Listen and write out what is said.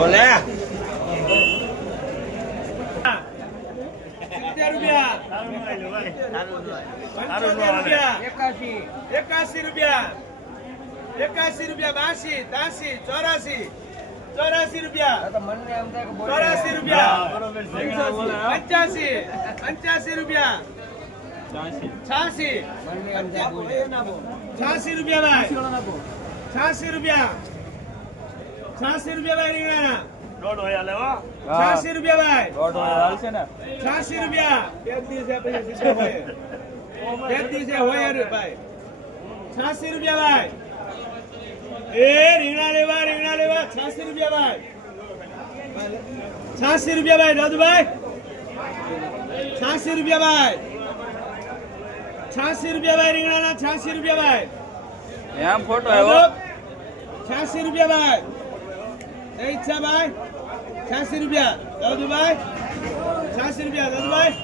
બોલે ₹81 ₹82 ₹83 ₹84 ₹84 ₹84 ₹85 ₹86 ₹86 ભાઈ ₹86 ભાઈ રીંગણા ₹86 ભાઈ ₹86 એક દિવસે પછી સીધા હોય એક દિવસે હોય અરે ભાઈ ₹86 ભાઈ એ રીંગણા લેવા ₹86 ભાઈ ₹86 ભાઈ દાદુભાઈ ₹86 ભાઈ ₹86 ભાઈ રીંગણાના ₹86 ભાઈ એમ ફોટો આવ્યો ₹86 ભાઈ એ ઈચ્છા ભાઈ ₹86 દાદુભાઈ ₹86 દાદુભાઈ